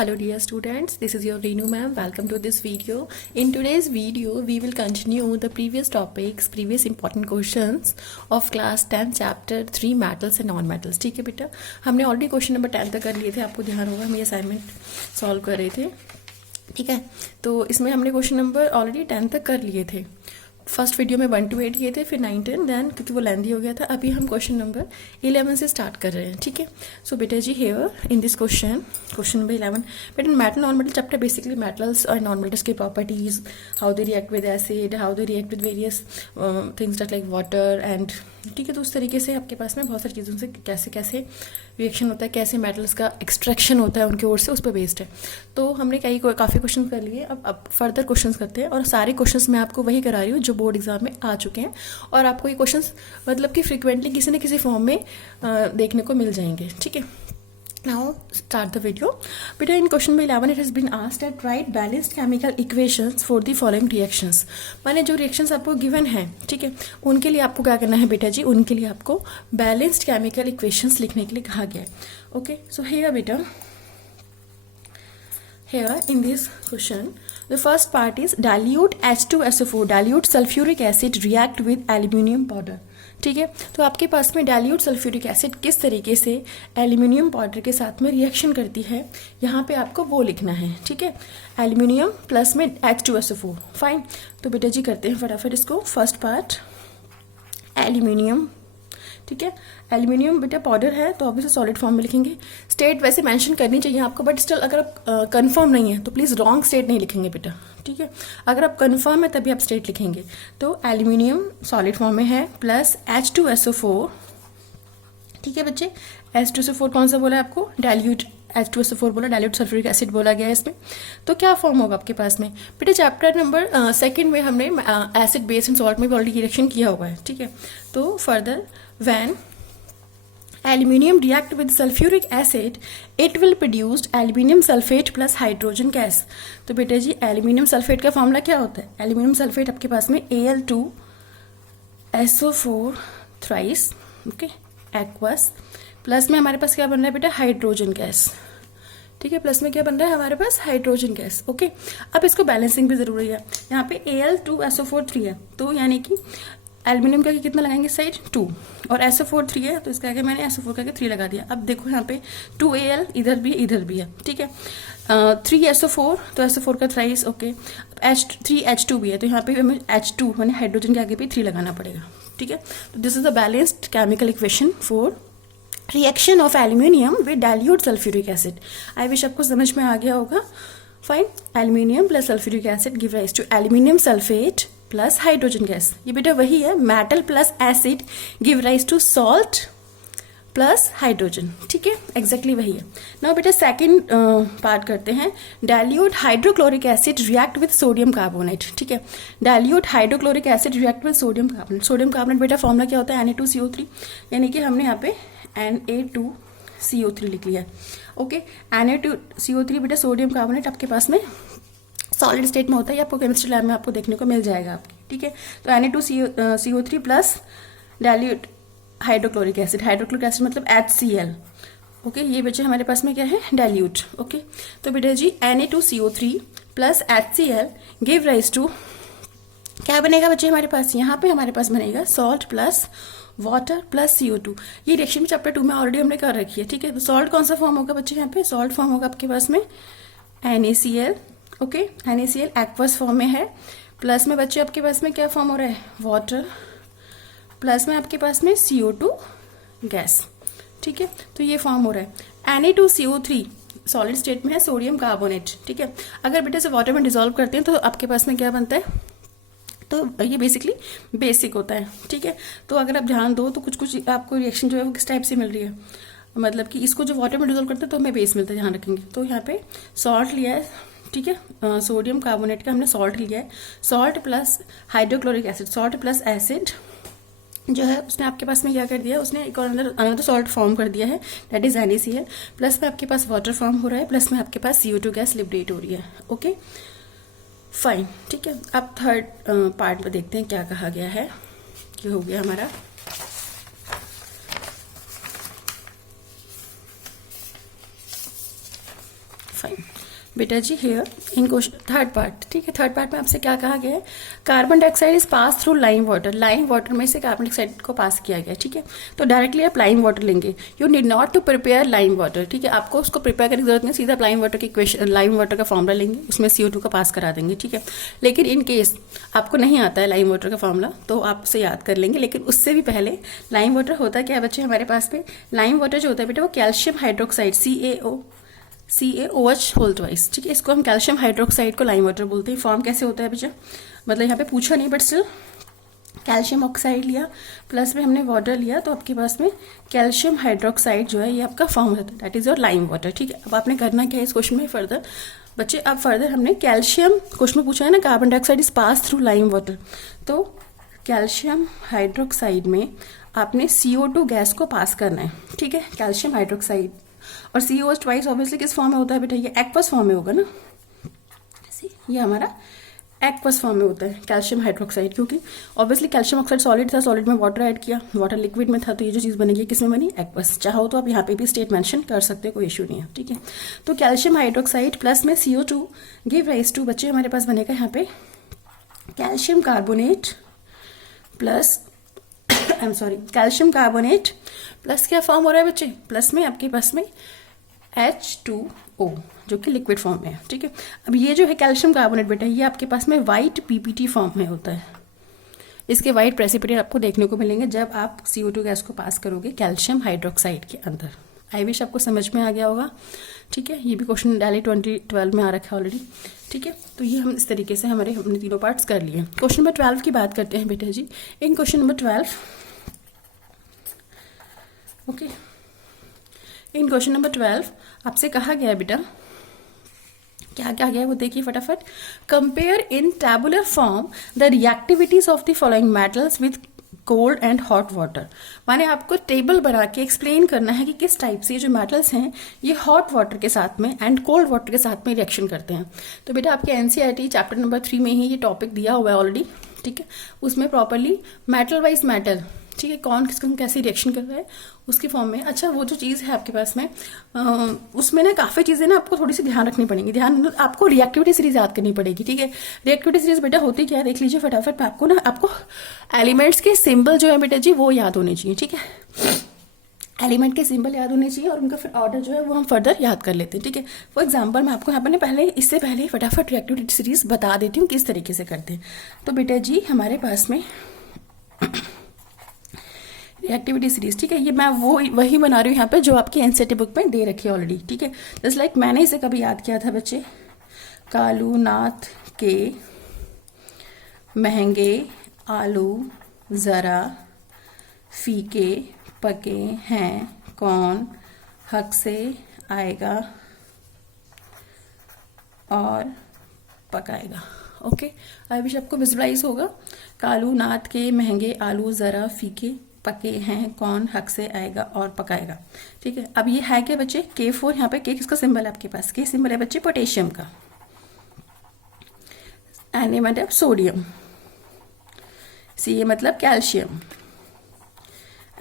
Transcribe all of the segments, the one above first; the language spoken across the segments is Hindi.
Hello dear students, this is your Reenu ma'am. Welcome to this video. In today's video, we will continue the previous topics, previous important questions of class 10 chapter 3 metals and non-metals. ठीक है बेटा, हमने ऑलरेडी क्वेश्चन नंबर 10 तक कर लिए थे, आपको ध्यान होगा हम ये असाइनमेंट सॉल्व कर रहे थे. ठीक है, तो इसमें हमने क्वेश्चन नंबर ऑलरेडी 10 तक कर लिए थे. फर्स्ट वीडियो में 1 to 8 किए थे, फिर 9 10, देन क्योंकि वो लेंदी हो गया था. अभी हम क्वेश्चन नंबर 11 से स्टार्ट कर रहे हैं. ठीक है, सो बेटा जी here in this question number 11, बेटा metal non metal chapter basically metals और नॉन मेटल्स की properties, how they react with acid, how they react with various things like water and. ठीक है, तो उस तरीके से आपके पास में बहुत सारी चीज़ों से कैसे कैसे रिएक्शन होता है, कैसे मेटल्स का एक्सट्रैक्शन होता है उनकी ओर से, उस पर बेस्ड है. तो हमने काफ़ी क्वेश्चन कर लिए. अब फर्दर क्वेश्चंस करते हैं, और सारे क्वेश्चंस मैं आपको वही करा रही हूँ जो बोर्ड एग्जाम में आ चुके हैं, और आपको ये क्वेश्चंस मतलब कि फ्रिक्वेंटली किसी न किसी फॉर्म में देखने को मिल जाएंगे. ठीक है, now start the video. Beta in question number 11 it has been asked that write balanced chemical equations for the following reactions. माने जो reactions आपको given है, ठीक है, उनके लिए आपको क्या करना है बेटा जी, उनके लिए आपको balanced chemical equations लिखने के लिए कहा गया है. Okay, so here बेटा, here in this question the first part is dilute H2SO4, dilute sulfuric acid react with aluminium powder. ठीक है, तो आपके पास में डाइल्यूट सल्फ्यूरिक एसिड किस तरीके से एल्यूमिनियम पाउडर के साथ में रिएक्शन करती है, यहाँ पे आपको वो लिखना है. ठीक है, एल्यूमिनियम प्लस में H2SO4. फाइन, तो बेटा जी करते हैं फटाफट इसको. First part aluminium. ठीक है, एल्यूमिनियम बेटा पाउडर है तो ऑब्वियसली सॉलिड फॉर्म में लिखेंगे. स्टेट वैसे मेंशन करनी चाहिए आपको, बट स्टिल अगर आप कंफर्म नहीं है तो प्लीज़ रॉन्ग स्टेट नहीं लिखेंगे बेटा. ठीक है, अगर आप कंफर्म है तभी आप स्टेट लिखेंगे. तो एल्यूमिनियम सॉलिड फॉर्म में है प्लस H2SO4. ठीक है बच्चे, H2SO4 कौन सा बोला है आपको, डाइल्यूट H2SO4 बोला, डाइल्यूट सल्फ्यूरिक एसिड बोला गया है इसमें. तो क्या फॉर्म होगा आपके पास में बेटा, चैप्टर नंबर सेकंड में हमने एसिड बेस एंड सॉल्ट में भी ऑलरेडी रिएक्शन किया हुआ है. ठीक है, तो further when aluminium react with sulfuric acid it will produce aluminium sulfate plus hydrogen gas. तो बेटा जी एल्यूमिनियम सल्फेट का फॉर्मूला क्या होता है, एल्यूमिनियम सल्फेट आपके पास में Al2SO4 thrice, okay, aqueous, plus में हमारे पास क्या बन रहा है बेटा, हाइड्रोजन गैस. ठीक है, प्लस में क्या बन रहा है हमारे पास, हाइड्रोजन गैस. ओके, अब इसको बैलेंसिंग भी जरूरी है. यहाँ पे Al2SO4 3 है, तो यानी कि एल्यूमिनियम का कितना लगाएंगे साइड 2, और SO4 3 है तो इसका आगे मैंने SO4 का 3 लगा दिया. अब देखो यहाँ पे 2Al इधर भी है. ठीक है, 3SO4 तो SO4 का थ्राइस. ओके, 3H2 भी है तो यहाँ पे हमें H2 मैंने हाइड्रोजन के आगे भी 3 लगाना पड़ेगा. ठीक है, तो this is the balanced chemical equation for reaction of aluminium with dilute sulphuric acid. I wish आपको समझ में आ गया होगा. Fine, aluminium plus sulphuric acid give rise to aluminium sulphate plus hydrogen gas. ये बेटा वही है, metal plus acid give rise to salt plus hydrogen. ठीक है, एग्जैक्टली वही है. नाउ बेटा सेकंड पार्ट करते हैं, dilute hydrochloric acid react with sodium carbonate. ठीक है, dilute hydrochloric acid react with sodium carbonate. Sodium carbonate बेटा फॉर्मूला क्या होता है, Na2CO3, यानी कि हमने यहाँ पे Na2CO3 लिख लिया. ओके, Na2CO3 बेटा सोडियम कार्बोनेट आपके पास में सॉलिड स्टेट में होता है, आपको केमिस्ट्री लैब में आपको देखने को मिल जाएगा आपकी. ठीक है, तो Na2CO3 plus dilute hydrochloric acid, hydrochloric acid मतलब HCl. ओके, ये बच्चे हमारे पास में क्या है, डाइल्यूट. ओके, तो बेटा जी Na2CO3 plus HCl give rise to क्या बनेगा बच्चे हमारे पास, यहाँ पे हमारे पास बनेगा salt plus water plus CO2. ये रिएक्शन चैप्टर 2 में ऑलरेडी हमने कर रखी है. ठीक है, तो सॉल्ट कौन सा फॉर्म होगा बच्चे, यहाँ पे सॉल्ट फॉर्म होगा आपके पास में NaCl. Okay, NaCl aqueous form में है, प्लस में बच्चे आपके पास में क्या फॉर्म हो रहा है, वाटर, प्लस में आपके पास में CO2 गैस. ठीक है, तो ये फॉर्म हो रहा है. Na2CO3 सॉलिड स्टेट में है, सोडियम कार्बोनेट. ठीक है, अगर बेटे से वाटर में डिसॉल्व करते हैं तो आपके पास में क्या बनता है, तो ये बेसिकली बेसिक होता है. ठीक है, तो अगर आप ध्यान दो तो कुछ आपको रिएक्शन जो है वो किस टाइप से मिल रही है, मतलब कि इसको जो वाटर में डिसॉल्व करते हैं तो हमें बेस मिलता है, ध्यान रखेंगे. तो यहाँ पे सॉल्ट लिया है. ठीक है, सोडियम कार्बोनेट का हमने सॉल्ट लिया है, salt plus hydrochloric acid, salt plus acid जो है उसने आपके पास में क्या कर दिया, उसने एक और अनदर सॉल्ट फॉर्म कर दिया है, दैट इज NaCl. प्लस में आपके पास वाटर फॉर्म हो रहा है, प्लस में आपके पास CO2 गैस लिबरेट हो रही है. Okay fine. ठीक है, अब थर्ड पार्ट में देखते हैं क्या कहा गया है, क्या हो गया हमारा. फाइन बेटा जी। Here in question third part, ठीक है, थर्ड पार्ट में आपसे क्या कहा गया है, carbon dioxide is pass through lime water, lime water में से कार्बन डाइऑक्साइड को पास किया गया, ठीक है, तो डायरेक्टली आप लाइम वाटर लेंगे, you need not to prepare lime water, ठीक है, आपको उसको प्रिपेयर करने की जरूरत नहीं, सीधा लाइम वाटर की इक्वेशन, लाइम वाटर का फॉर्मूला लेंगे, उसमें CO2 का पास करा देंगे, ठीक है। लेकिन इन केस आपको नहीं आता है लाइम वाटर का फॉर्मूला तो आप उसे याद कर लेंगे, लेकिन उससे भी पहले लाइम वाटर होता क्या है बच्चे हमारे पास में, लाइम वाटर जो होता है बेटा वो calcium hydroxide CaOH whole twice, ठीक है, इसको हम कैल्शियम हाइड्रोक्साइड को लाइम वाटर बोलते हैं। फॉर्म कैसे होता है बच्चा, मतलब यहाँ पे पूछा नहीं बट स्टिल कैल्शियम ऑक्साइड लिया प्लस में हमने वाटर लिया तो आपके पास में कैल्शियम हाइड्रोक्साइड जो है ये आपका फॉर्म होता है, that is your lime water, ठीक है। अब आपने करना क्या है इस क्वेश्चन में फर्दर बच्चे, अब फर्दर हमने कैल्शियम क्वेश्चन में पूछा है ना, carbon dioxide is pass through lime water, तो कैल्शियम हाइड्रोक्साइड में आपने CO2 गैस को पास करना है, ठीक है, कैल्शियम हाइड्रोक्साइड, और COH ट्वाइस ऑब्वियसली किस फॉर्म में होता है बेटा, ये एक्वस फॉर्म में होगा ना, ये हमारा एक्वस फॉर्म में होता है कैल्शियम हाइड्रोक्साइड, क्योंकि ऑब्वियसली कैल्शियम ऑक्साइड सॉलिड था, सॉलिड में वाटर ऐड किया, वाटर लिक्विड में था, तो ये जो चीज़ बनेगी किस में बनी, एक्वस। चाहो तो आप यहाँ पे भी स्टेट मेंशन कर सकते हो, कोई इशू नहीं है, ठीक है। तो कैल्शियम हाइड्रोक्साइड प्लस में CO2 गिव राइज टू बच्चे हमारे पास बनेगा यहाँ पे calcium carbonate plus calcium carbonate plus क्या फॉर्म हो रहा है बच्चे, प्लस में आपके पास में H2O जो कि लिक्विड फॉर्म में है, ठीक है। अब ये जो है कैल्शियम कार्बोनेट बेटा ये आपके पास में वाइट PPT फॉर्म में होता है, इसके वाइट प्रेसिपिटेट आपको देखने को मिलेंगे जब आप CO2 गैस को पास करोगे कैल्शियम हाइड्रोक्साइड के अंदर। आई विश आपको समझ में आ गया होगा, ठीक है। ये भी क्वेश्चन डायली 2012 में आ रखा है ऑलरेडी, ठीक है। तो ये हम इस तरीके से हमने तीनों पार्ट्स कर लिए। क्वेश्चन नंबर 12 की बात करते हैं बेटा जी। इन question number 12 okay, in question number 12 आपसे कहा गया है बेटा, क्या क्या गया है वो देखिए फटाफट। Compare in tabular form the reactivities of the following metals with cold and hot water, माने आपको टेबल बना के एक्सप्लेन करना है कि किस टाइप से ये जो मेटल्स हैं ये हॉट वाटर के साथ में एंड कोल्ड वाटर के साथ में रिएक्शन करते हैं। तो बेटा आपके NCERT चैप्टर नंबर 3 में ही ये टॉपिक दिया हुआ है ऑलरेडी, ठीक है, उसमें प्रॉपरली मेटल वाइज मेटल, ठीक है, कौन किसको कैसे रिएक्शन कर रहा है उसके फॉर्म में। अच्छा वो जो चीज़ है आपके पास में उसमें ना काफ़ी चीज़ें ना आपको थोड़ी सी ध्यान रखनी पड़ेगी, आपको रिएक्टिविटी सीरीज याद करनी पड़ेगी, ठीक है। रिएक्टिविटी सीरीज बेटा होती क्या है देख लीजिए फटाफट, आपको एलिमेंट्स के सिंबल जो है बेटा जी वो याद होने चाहिए, ठीक है, एलिमेंट के सिंबल याद होने चाहिए और उनका फिर ऑर्डर जो है वो हम फर्दर याद कर लेते हैं, ठीक है। फॉर एग्जांपल मैं आपको यहाँ पर इससे पहले फटाफट रिएक्टिविटी सीरीज बता देती हूँ किस तरीके से करते हैं। तो बेटा जी हमारे पास में रिएक्टिविटी सीरीज, ठीक है, ये मैं वही बना रही हूँ यहाँ पे जो आपकी NCERT बुक में दे रखी है ऑलरेडी, ठीक है। जस्ट लाइक मैंने इसे कभी याद किया था बच्चे, कालू नाथ के महंगे आलू जरा फीके पके हैं, कौन हक से आएगा और पकाएगा। ओके, आई विश आपको विजुअलाइज होगा। कालू नाथ के महंगे आलू जरा फीके पके हैं, कौन हक से आएगा और पकाएगा, ठीक है। अब ये है क्या बच्चे K4, यहाँ पे K किसका सिंबल है आपके पास, K सिंबल है बच्चे पोटेशियम का, Na मतलब सोडियम, Ca मतलब कैल्शियम,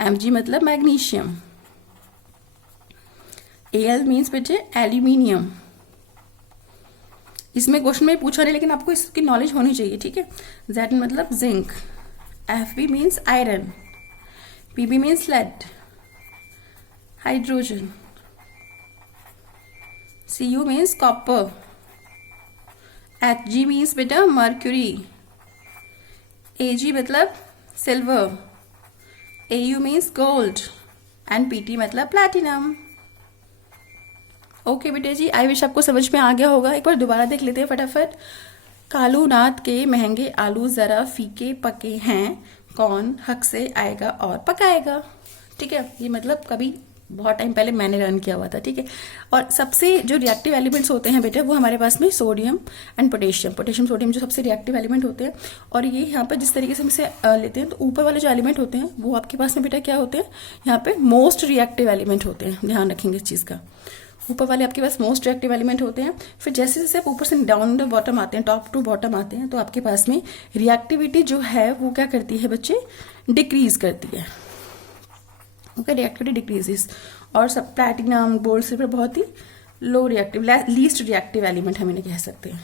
Mg मतलब मैग्नीशियम, Al मीन्स बच्चे एल्यूमिनियम। इसमें क्वेश्चन में पूछा नहीं लेकिन आपको इसकी नॉलेज होनी चाहिए, ठीक है। Z मतलब zinc, Fb means iron, Pb means lead, hydrogen, Cu means copper, Hg means बेटा mercury, Ag मतलब silver, Au means gold and Pt मतलब platinum। ओके बेटे जी, आई विश आपको समझ में आ गया होगा। एक बार दोबारा देख लेते हैं फटाफट। कालू नाथ के महंगे आलू जरा फीके पके हैं, कौन हक से आएगा और पकाएगा, ठीक है। ये मतलब कभी बहुत टाइम पहले मैंने लर्न किया हुआ था, ठीक है। और सबसे जो रिएक्टिव एलिमेंट्स होते हैं बेटा वो हमारे पास में सोडियम एंड पोटेशियम सोडियम जो सबसे रिएक्टिव एलिमेंट होते हैं। और ये यहाँ पर जिस तरीके से हम इसे लेते हैं तो ऊपर वाले जो एलिमेंट होते हैं वो आपके पास में बेटा क्या होते हैं, यहाँ पे मोस्ट रिएक्टिव एलिमेंट होते हैं, ध्यान रखेंगे इस चीज़ का। ऊपर वाले आपके पास मोस्ट रिएक्टिव एलिमेंट होते हैं, फिर जैसे जैसे आप ऊपर से डाउन द बॉटम आते हैं, टॉप टू बॉटम आते हैं, तो आपके पास में रिएक्टिविटी जो है वो क्या करती है बच्चे, डिक्रीज करती है। Okay, reactivity decreases. और सब प्लैटिनम गोल्ड सिल्वर बहुत ही low reactive, least reactive element हम इन्हें कह सकते हैं।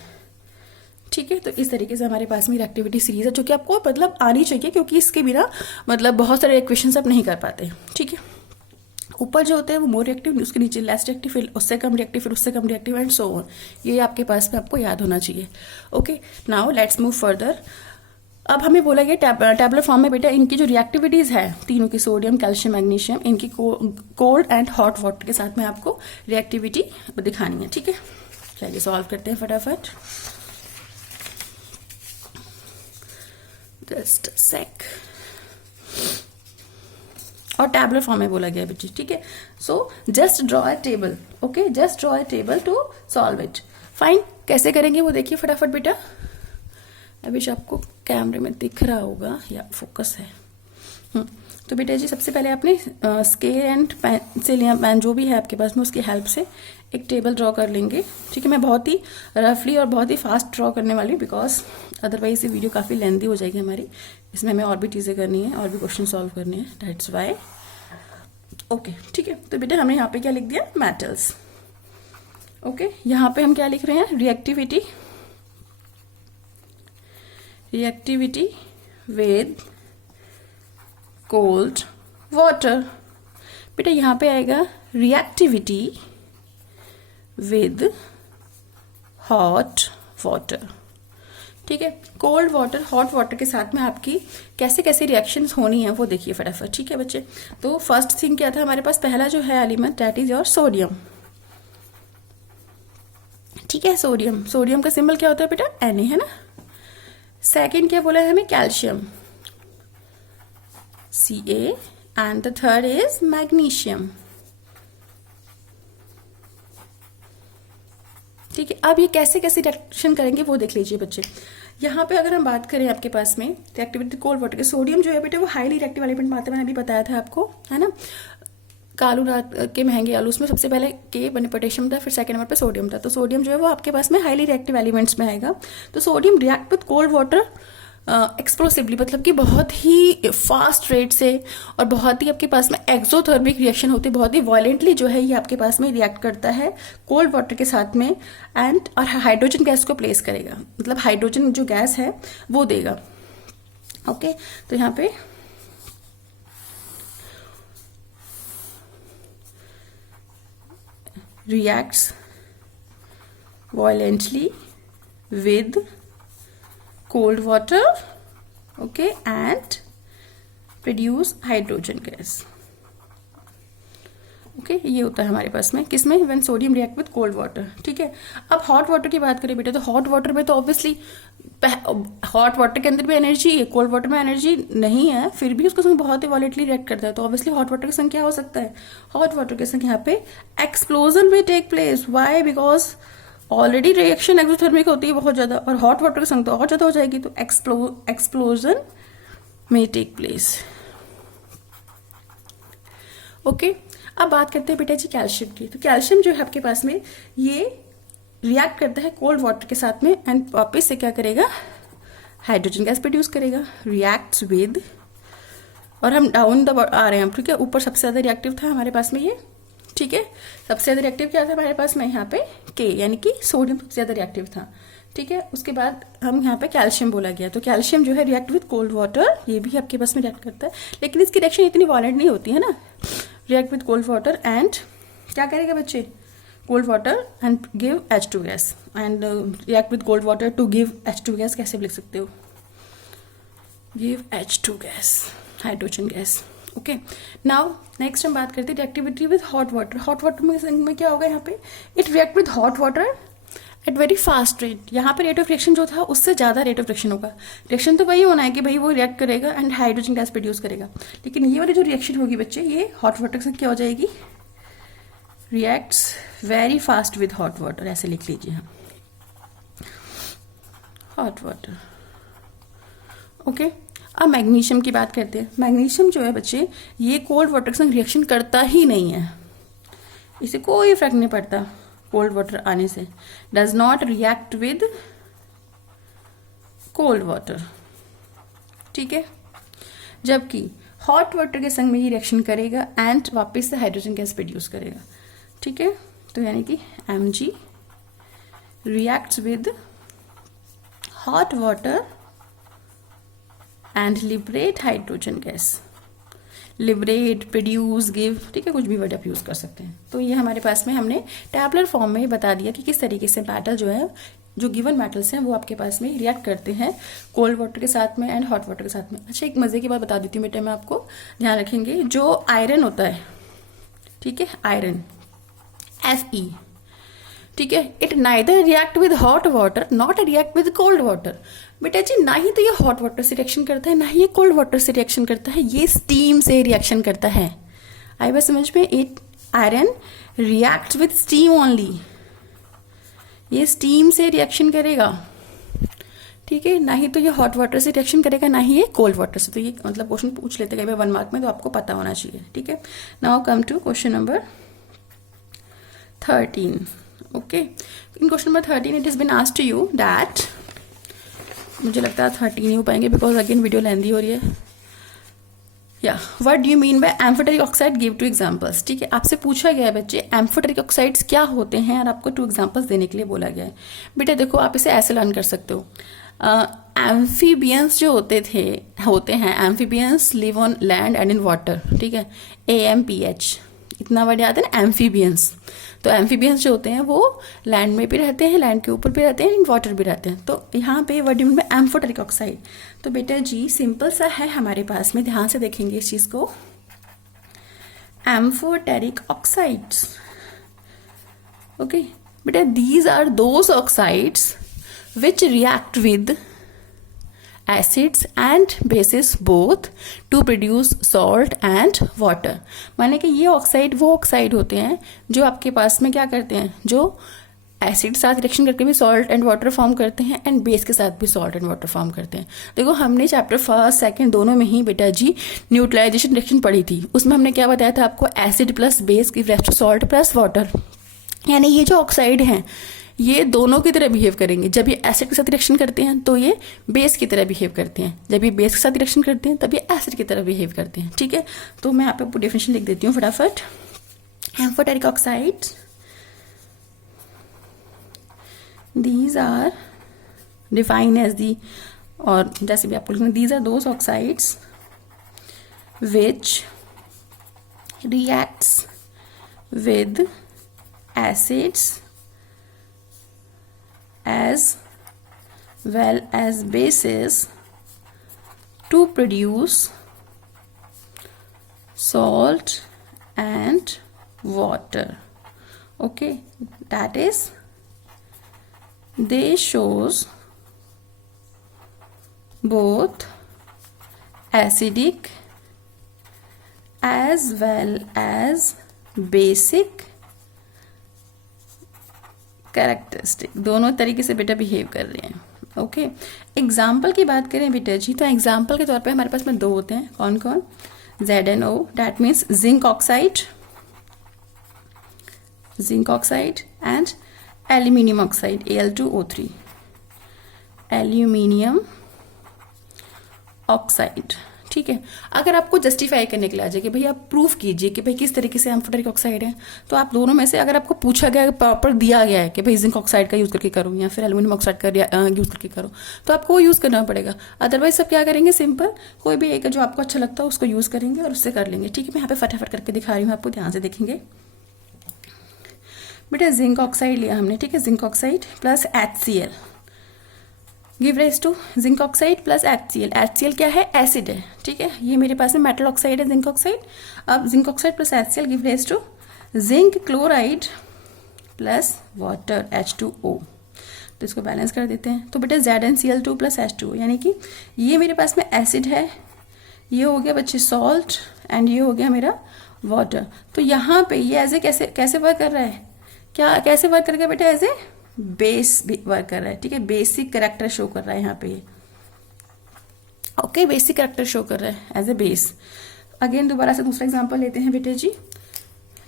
ठीक है, तो इस तरीके से हमारे पास में रिएक्टिविटी सीरीज है जो कि आपको मतलब आनी चाहिए, क्योंकि इसके बिना मतलब बहुत सारे इक्वेशंस आप नहीं कर पाते। ठीक है, ऊपर जो होते हैं वो मोर रिएक्टिव, उसके नीचे लेस रिएक्टिव, फिर उससे कम रिएक्टिव, फिर उससे कम रिएक्टिव एंड सो ऑन। ये आपके पास में आपको याद होना चाहिए। Okay, now let's move further. अब हमें बोला गया टैबुलर फॉर्म में बेटा इनकी जो रिएक्टिविटीज है तीनों की, सोडियम, कैल्शियम, मैग्नीशियम, इनकी कोल्ड एंड हॉट वाटर के साथ में आपको रिएक्टिविटी दिखानी है। ठीक है, चलिए सॉल्व करते हैं फटाफट। Just sec. और टैबुलर फॉर्म में बोला गया बच्चे। ठीक है, so just draw a table. Okay, just draw a table to solve it. Fine, कैसे करेंगे वो देखिए फटाफट बेटा। अभी आपको कैमरे में दिख रहा होगा या फोकस है। तो बेटा जी सबसे पहले आपने स्केल एंड पेंसिल या पेन जो भी है आपके पास में उसकी हेल्प से एक टेबल ड्रॉ कर लेंगे। ठीक है, मैं बहुत ही रफली और बहुत ही फास्ट ड्रॉ करने वाली हूँ, बिकॉज अदरवाइज ये वीडियो काफ़ी लेंथी हो जाएगी हमारी। इसमें हमें और भी चीज़ें करनी है, और भी क्वेश्चन सॉल्व करने हैं, दैट्स वाई। ओके, ठीक है, तो बेटा हमने यहाँ पे क्या लिख दिया, मेटल्स। ओके, यहाँ पे हम क्या लिख रहे हैं, रिएक्टिविटी विद कोल्ड वाटर। बेटा यहाँ पे आएगा रिएक्टिविटी विद हॉट वाटर। ठीक है, कोल्ड वाटर, हॉट वाटर के साथ में आपकी कैसे कैसे रिएक्शंस होनी है वो देखिए फटाफट। ठीक है बच्चे, तो फर्स्ट थिंग क्या था हमारे पास, पहला जो है element that is your sodium. ठीक है, सोडियम का सिंबल क्या होता है बेटा, Na है ना। सेकेंड क्या बोला है हमें, calcium, Ca, and the third is magnesium. ठीक है, अब ये कैसे कैसे रिएक्शन करेंगे वो देख लीजिए बच्चे। यहाँ पे अगर हम बात करें आपके पास में रिएक्टिविटी कोल्ड वाटर के, सोडियम जो है बेटे वो हाईली रिएक्टिव एलिमेंट मानते हैं, मैंने अभी बताया था आपको, है ना। कालू रात के महंगे आलू, उसमें सबसे पहले के बने पोटेशियम था, फिर सेकंड नंबर पे सोडियम था। तो सोडियम जो है वो आपके पास में हाईली रिएक्टिव एलिमेंट्स में आएगा। तो sodium react with cold water explosively, मतलब कि बहुत ही फास्ट रेट से और बहुत ही आपके पास में एक्सोथर्मिक रिएक्शन होती है, बहुत ही वायलेंटली जो है ये आपके पास में रिएक्ट करता है कोल्ड वाटर के साथ में, एंड और हाइड्रोजन गैस को प्लेस करेगा, मतलब हाइड्रोजन जो गैस है वो देगा। ओके, तो यहाँ पे reacts violently with cold water, okay, and produce hydrogen gas. Okay, ये होता है हमारे पास में किसमें, when sodium react with cold water. ठीक है, अब हॉट वाटर की बात करें बेटा, तो हॉट वाटर में तो ऑब्वियसली हॉट वाटर के अंदर भी एनर्जी है, कोल्ड वाटर में एनर्जी नहीं है, फिर भी उसका संग बहुत ही वॉलेटली रिएक्ट करता है। तो ऑब्वियसली हॉट वाटर का संग क्या हो सकता है, हॉट वाटर के संग यहाँ पे explosion will take place. Why, because already reaction exothermic होती है बहुत ज्यादा, और हॉट वाटर के संग तो और ज्यादा हो जाएगी, तो एक्सप्लोजन में टेक प्लेस। ओके, अब बात करते हैं बेटा जी कैल्शियम की। तो कैल्शियम जो है आपके पास में ये रिएक्ट करता है कोल्ड वाटर के साथ में, एंड वापस से क्या करेगा, हाइड्रोजन गैस प्रोड्यूस करेगा, रिएक्ट्स विद, और हम डाउन द आ रहे हैं। ठीक है, ऊपर सबसे ज्यादा रिएक्टिव था हमारे पास में ये। ठीक है, सबसे ज्यादा रिएक्टिव क्या था हमारे पास में यहाँ पे, के, यानी कि सोडियम सबसे ज्यादा रिएक्टिव था। ठीक है, उसके बाद हम यहाँ पे कैल्शियम बोला गया, तो कैल्शियम जो है रिएक्ट विद कोल्ड वाटर, ये भी आपके पास में रिएक्ट करता है, लेकिन इसकी रिएक्शन इतनी वॉलेंट नहीं होती है ना। React with cold water and क्या करेगा बच्चे, cold water and give H2 gas, and react with cold water to give H2 gas, कैसे लिख सकते हो, give H2 gas, hydrogen gas. Okay, now next हम बात करते हैं reactivity with hot water. Hot water में क्या होगा यहाँ पे, it react with hot water at very fast rate. यहाँ पे रेट ऑफ रिएक्शन जो था उससे ज्यादा रेट ऑफ रिएक्शन होगा। रिएक्शन तो वही होना है कि भाई वो रिएक्ट करेगा एंड हाइड्रोजन गैस प्रोड्यूस करेगा, लेकिन ये वाली जो रिएक्शन होगी बच्चे, ये हॉट वाटर से क्या हो जाएगी, reacts very fast with hot water, ऐसे लिख लीजिए हम, हॉट वाटर। ओके, अब मैग्नीशियम की बात करते हैं। मैग्नीशियम जो है बच्चे ये कोल्ड वाटर के संग रिएक्शन करता ही नहीं है, इसे कोई फर्क नहीं पड़ता कोल्ड वाटर आने से, does not react with cold water. ठीक है, जबकि हॉट वाटर के संग में ये रिएक्शन करेगा एंड वापस से हाइड्रोजन गैस प्रोड्यूस करेगा। ठीक है, तो यानी कि Mg reacts with hot water and liberate hydrogen gas. Liberate, produce, give, ठीक है, कुछ भी वर्ड आप यूज़ कर सकते हैं। तो ये हमारे पास में हमने टैबुलर फॉर्म में बता दिया कि किस तरीके से मेटल जो है, जो गिवन मेटल्स हैं वो आपके पास में रिएक्ट करते हैं कोल्ड वाटर के साथ में एंड हॉट वाटर के साथ में। अच्छा, एक मज़े की बात बता देती हूँ बेटा, मैं आपको ध्यान रखेंगे, जो आयरन होता है, ठीक है, आयरन Fe, ठीक है, it neither react with hot water not react with cold water. बेटा जी, ना ही तो ये हॉट वाटर से रिएक्शन करता है, ना ही ये कोल्ड वाटर से रिएक्शन करता है, ये स्टीम से रिएक्शन करता है। आई बात समझ में? It iron react with steam only, ये स्टीम से रिएक्शन करेगा, ठीक है, ना ही तो ये हॉट वाटर से रिएक्शन करेगा, ना ही ये कोल्ड वाटर से। तो ये मतलब क्वेश्चन पूछ लेते हैं 1 मार्क में, तो आपको पता होना चाहिए, ठीक है। Now come to question number 13. Okay, in question number 13 it is been asked to you that, मुझे लगता है 13 ही हो पाएंगे बिकॉज अगेन वीडियो लेंदी हो रही है। या what do you mean by amphoteric oxide, give 2 examples. ठीक है, आपसे पूछा गया है बच्चे एम्फोटेरिक ऑक्साइड्स क्या होते हैं और आपको 2 एग्जांपल्स देने के लिए बोला गया है। बेटा देखो, आप इसे ऐसे लर्न कर सकते हो, एम्फीबियंस जो होते हैं amphibians live on land and in water, ठीक है, AMPH, इतना वर्ड याद है ना, एम्फीबियंस। तो एम्फीबियंस जो होते हैं वो लैंड में भी रहते हैं, लैंड के ऊपर भी रहते हैं, इन वाटर भी रहते हैं। तो यहाँ पे वर्ड में एम्फोटेरिक ऑक्साइड, तो बेटा जी सिंपल सा है हमारे पास में, ध्यान से देखेंगे इस चीज को, एम्फोटेरिक ऑक्साइड्स। ओके बेटा, these are those oxides which react with acids and bases both to produce salt and water। माने कि ये ऑक्साइड वो ऑक्साइड होते हैं जो आपके पास में क्या करते हैं, जो एसिड साथ रिएक्शन करके भी सॉल्ट एंड वाटर फॉर्म करते हैं एंड बेस के साथ भी सॉल्ट एंड वाटर फॉर्म करते हैं। देखो, हमने चैप्टर 1, 2 दोनों में ही बेटा जी न्यूट्रलाइजेशन रिएक्शन पढ़ी थी, उसमें हमने क्या बताया था आपको, acid plus base give rise to salt plus water. यानी ये जो ऑक्साइड हैं ये दोनों की तरह बिहेव करेंगे। जब ये एसिड के साथ रिएक्शन करते हैं तो ये बेस की तरह बिहेव करते हैं, जब ये बेस के साथ रिएक्शन करते हैं तब ये एसिड की तरह बिहेव करते हैं। ठीक है, तो मैं आप आपको डेफिनेशन लिख देती हूँ फटाफट। Amphoteric oxide, these are define as the, और जैसे भी आपको लिखना, these are those oxides which reacts with acids as well as bases to produce salt and water. Okay, that is, they shows both acidic as well as basic characteristic, दोनों तरीके से बेटा बिहेव कर रहे हैं। ओके, एग्जाम्पल की बात करें बेटा जी, तो एग्जाम्पल के तौर पे हमारे पास में 2 होते हैं, कौन कौन, ZnO, that means zinc oxide and aluminium oxide Al2O3, aluminium oxide. ठीक है, अगर आपको जस्टिफाई करने के लिए आ जाए कि भाई आप प्रूफ कीजिए कि भाई किस तरीके से एम्फोटेरिक ऑक्साइड है, तो आप दोनों में से अगर आपको पूछा गया, प्रॉपर दिया गया है कि भाई जिंक ऑक्साइड का यूज करके करो या फिर एल्यूमिनियम ऑक्साइड का यूज करके करो, तो आपको वो यूज करना पड़ेगा। अदरवाइज सब क्या करेंगे, सिंपल कोई भी एक जो आपको अच्छा लगता है उसको यूज करेंगे और उससे कर लेंगे। ठीक है, मैं यहाँ पे फटाफट करके दिखा रही हूँ आपको, ध्यान से देखेंगे बेटा। जिंक ऑक्साइड लिया हमने, ठीक है, zinc oxide plus HCl give rise to zinc oxide plus HCl। HCl क्या है, एसिड है। ठीक है, ये मेरे पास में मेटल ऑक्साइड है जिंक ऑक्साइड। अब zinc oxide plus HCl give rise to zinc chloride plus water H2O। तो इसको बैलेंस कर देते हैं, तो बेटा ZnCl2 प्लस H2O, यानी कि ये मेरे पास में एसिड है, ये हो गया बच्चे सॉल्ट एंड ये हो गया मेरा वाटर। तो यहाँ पे ये ऐसे कैसे वर्क कर रहा है, क्या कैसे वर्क कर गया बेटा, ऐसे बेस वर्क कर रहा है। ठीक है, बेसिक कैरेक्टर शो कर रहा है यहाँ पे, ओके, बेसिक कैरेक्टर शो कर रहा है एज ए बेस। अगेन दोबारा से दूसरा एग्जांपल लेते हैं बेटे जी।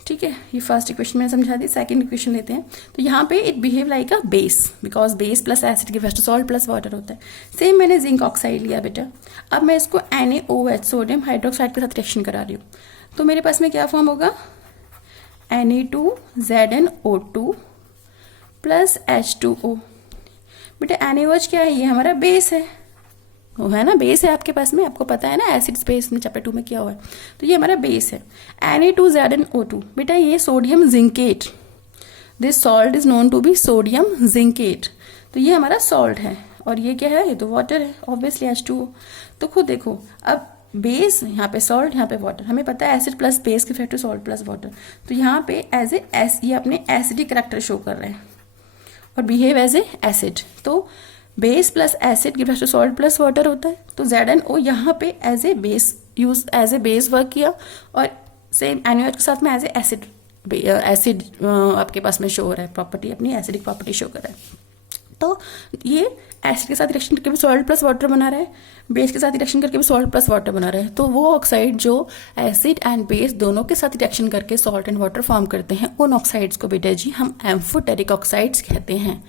ठीक है, ये फर्स्ट इक्वेशन मैंने समझा दी, सेकंड इक्वेशन लेते हैं। तो यहाँ पे it behave like a base because base plus acid gives to salt plus water होता है। सेम मैंने जिंक ऑक्साइड लिया बेटा, अब मैं इसको NaOH सोडियम हाइड्रोक्साइड के साथ रिएक्शन करा रही हूँ, तो मेरे पास में क्या फॉर्म होगा, Na2ZnO2 प्लस H2O। बेटा NaOH क्या है, ये हमारा बेस है, वो है ना, बेस है आपके पास में, आपको पता है ना एसिड बेस में चैप्टर 2 में क्या हुआ है, तो ये हमारा बेस है। Na2ZnO2 बेटा ये sodium zincate, this salt is known to be sodium zincate, तो ये हमारा सॉल्ट है। और ये क्या है, ये तो वाटर है ऑब्वियसली H2O। तो खुद देखो, अब बेस यहाँ पे सॉल्ट, यहाँ पे वाटर, हमें पता है एसिड प्लस बेस के इफेक्ट सॉल्ट प्लस वाटर, तो यहाँ पे एज ए ये अपने एसिडिक करैक्टर शो कर रहे हैं और बिहेव एज ए एसिड। तो base plus acid gives to salt plus water होता है, तो ZnO यहाँ पे as a base as a base work किया, और सेम NaOH के साथ में एज ए एसिड आपके पास में शो हो रहा है, प्रॉपर्टी अपनी एसिडिक प्रॉपर्टी शो कर रहा है। तो ये एसिड के साथ रिएक्शन करके भी सॉल्ट प्लस वाटर बना रहा है, बेस के साथ रिएक्शन करके भी सॉल्ट प्लस वाटर बना रहा है। तो वो ऑक्साइड जो एसिड एंड बेस दोनों के साथ रिएक्शन करके सॉल्ट एंड वाटर फॉर्म करते हैं, उन ऑक्साइड्स को बेटा जी हम एम्फोटेरिक ऑक्साइड्स कहते हैं।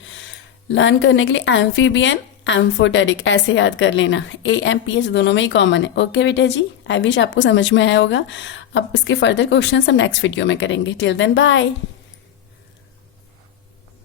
लर्न करने के लिए एम्फीबियन, एम्फोटेरिक ऐसे याद कर लेना, AMPH दोनों में ही कॉमन है। ओके बेटा जी, आई विश आपको समझ में आया होगा। अब इसके फर्दर क्वेश्चन हम नेक्स्ट वीडियो में करेंगे। Till then bye.